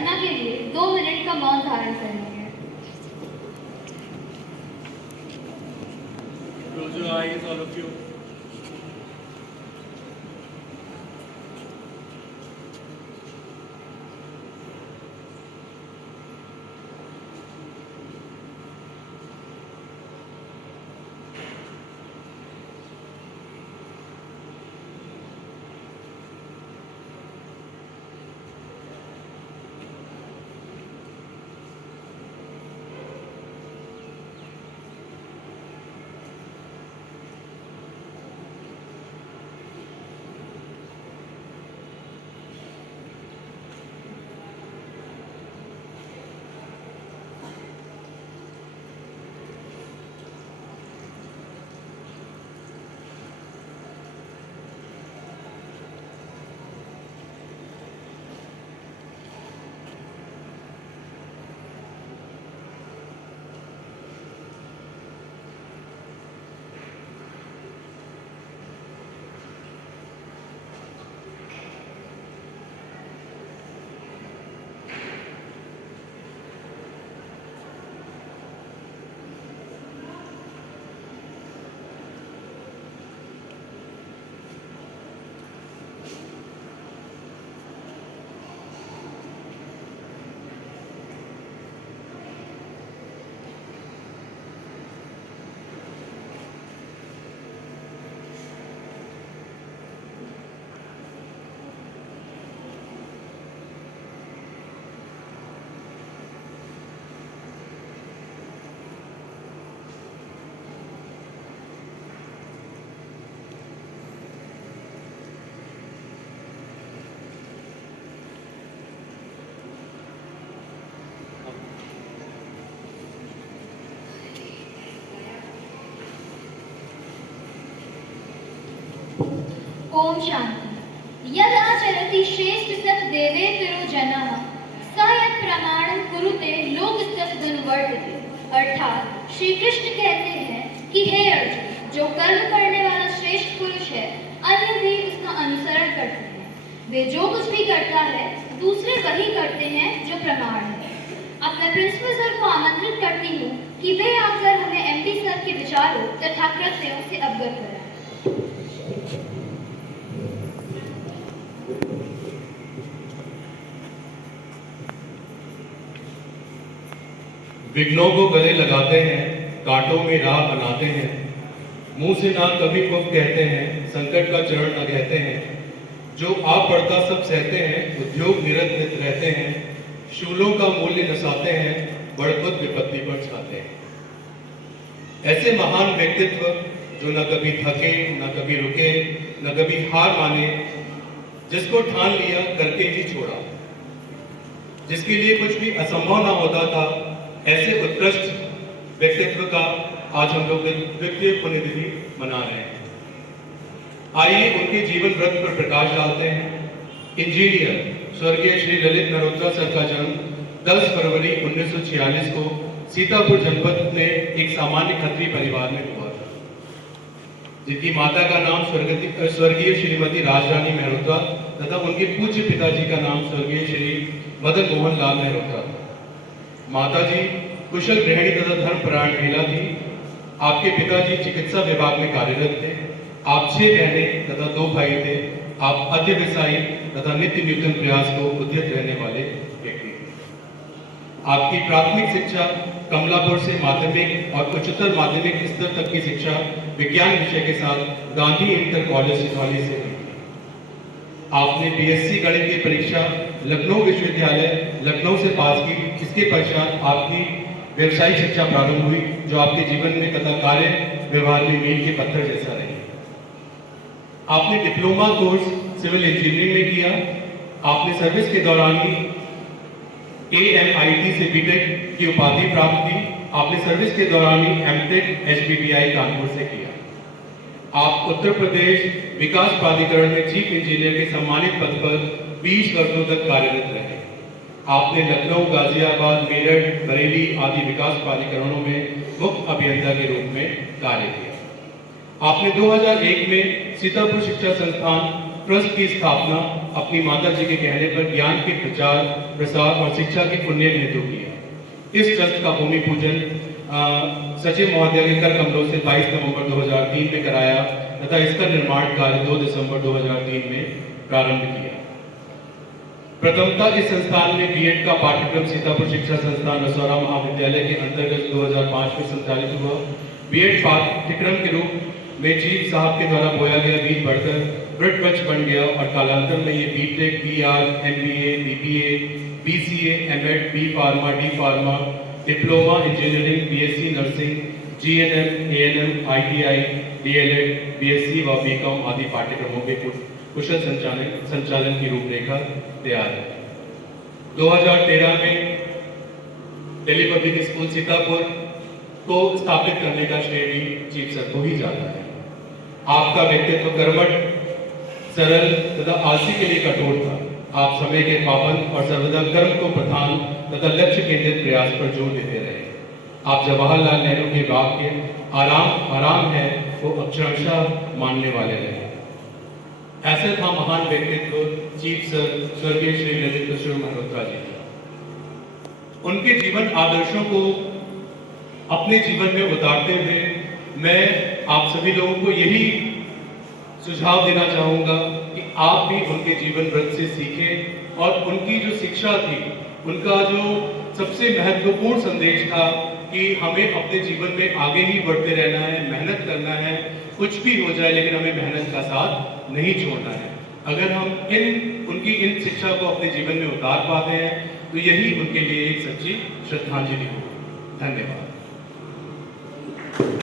प्रार्थना के लिए 2 मिनट का मौन धारण करेंगे। Close your eyes, all of you. Om Shanti. यदाचरति श्रेष्ठ सत देवे तिरो जनः स यत् प्रमाणं कुरुते लोकस्तदनुवर्तते। अर्थात श्री कृष्ण कहते हैं कि हे अर्जुन, जो कर्म करने वाला श्रेष्ठ पुरुष है अन्य भी उसका अनुसरण करते हैं। वे जो कुछ भी करता है दूसरे वही करते हैं जो प्रमाण है। अब मैं प्रिंसिपल सर को आमंत्रित करती हूँ कि वे आकर हमें एमडी सर के विचारों तथा कृत्यों से अवगत कराएं। विघ्नों को गले लगाते हैं, कांटों में राह बनाते हैं, मुंह से ना कभी कुछ कहते हैं, संकट का चरण न कहते हैं, जो आप पड़ता सब सहते हैं, उद्योग निरंतर रहते हैं, शूलों का मूल्य नसाते हैं, बढ़बुत विपत्ति पर छाते हैं। ऐसे महान व्यक्तित्व जो न कभी थके, न कभी रुके, न कभी हार माने, जिसको ठान लिया करके ही छोड़ा, जिसके लिए कुछ भी असंभव ना होता था, ऐसे उत्कृष्ट व्यक्तित्व का आज हम लोग द्वितीय पुण्यतिथि मना रहे हैं। आइए उनके जीवन व्रत पर प्रकाश डालते हैं। इंजीनियर स्वर्गीय श्री ललित नरोत्रा सर का जन्म 10 फरवरी 1946 को सीतापुर जनपद में एक सामान्य खत्री परिवार में हुआ था, जिनकी माता का नाम स्वर्गीय श्रीमती राजरानी मेहरोत्रा तथा उनके पूज्य पिताजी का नाम स्वर्गीय श्री मदन मोहन लाल मेहरोत्रा था। माताजी कुशल गृहिणी तथा धर्मपरायण महिला थी। आपके पिताजी चिकित्सा विभाग में कार्यरत थे। आप 6 बहनें तथा 2 भाई थे। आप अध्यवसायी तथा नित्य नूतन प्रयास को उद्यत रहने वाले व्यक्ति थे। आपकी प्राथमिक शिक्षा कमलापुर से माध्यमिक और उच्चतर माध्यमिक स्तर तक की शिक्षा विज्ञान विषय के साथ गांधी इंटर कॉलेज सिधौली से हुई। आपने बीएससी गणित की परीक्षा लखनऊ विश्वविद्यालय लखनऊ से पास की। इसके पश्चात आपकी व्यवसायिक शिक्षा प्रारंभ हुई, जो आपके जीवन में तथा कार्य व्यवहार में मील के पत्थर जैसा रही। आपने डिप्लोमा कोर्स सिविल इंजीनियरिंग में किया। आपने सर्विस के दौरान ही AMIT से बीटेक की उपाधि प्राप्त की। आपने सर्विस के दौरान ही एमटेक HBTI कानपुर से किया। आप उत्तर प्रदेश विकास प्राधिकरण में चीफ इंजीनियर के सम्मानित पद पर 20 वर्षों तक कार्यरत रहे। आपने लखनऊ, गाजियाबाद, मेरठ, बरेली आदि विकास प्राधिकरणों में मुख्य अभियंता के रूप में कार्य किया। आपने 2001 में सीतापुर शिक्षा संस्थान ट्रस्ट की स्थापना अपनी माता जी के कहने पर ज्ञान के प्रचार प्रसार और शिक्षा के पुण्य हेतु किया। इस ट्रस्ट का भूमि पूजन सचिव महोदय के कर कमलों से 22 नवंबर 2003 में कराया तथा इसका निर्माण कार्य 2 दिसंबर 2003 में प्रारंभ किया। प्रथमतः इस संस्थान में बीएड का पाठ्यक्रम सीतापुर शिक्षा संस्थान रसौरा महाविद्यालय के अंतर्गत 2005 में संचालित हुआ। बीएड पाठ्यक्रम के रूप में चीफ साहब के द्वारा बोया गया बीज बढ़कर वृक्षवृक्ष बन गया और कालांतर में ये बीटेक, बीआर, MBA, BBA, BCA, MEd, B pharma, D pharma, diploma engineering, BSc nursing, GNM, ANM, ITI, DLEd, BSc व बीकॉम आदि पाठ्यक्रमों के कुशल संचालन की रूपरेखा तैयार है। 2013 में दिल्ली पब्लिक स्कूल सीतापुर को स्थापित करने का श्रेय भी चीफ सर को ही जाता है। आपका व्यक्तित्व कर्मठ, सरल तथा आलसी के लिए कठोर था। आप समय के पाबंद और सर्वदा कर्म को प्रधान तथा लक्ष्य केंद्रित प्रयास पर जोर देते रहे। आप जवाहरलाल नेहरू के वाक्य आराम है वो अक्षरशः मानने वाले रहे। ऐसे था महान व्यक्तित्व चीफ सर स्वर्गीय श्री ललित किशोर मल्होत्रा जी। उनके जीवन आदर्शों को अपने जीवन में उतारते हुए मैं आप सभी लोगों को यही सुझाव देना चाहूंगा कि आप भी उनके जीवन वृत्त से सीखें और उनकी जो शिक्षा थी, उनका जो सबसे महत्वपूर्ण संदेश था कि हमें अपने जीवन में आगे ही बढ़ते रहना है, मेहनत करना है, कुछ भी हो जाए लेकिन हमें मेहनत का साथ नहीं छोड़ना है। अगर हम उनकी इन शिक्षा को अपने जीवन में उतार पाते हैं तो यही उनके लिए एक सच्ची श्रद्धांजलि होगी। धन्यवाद।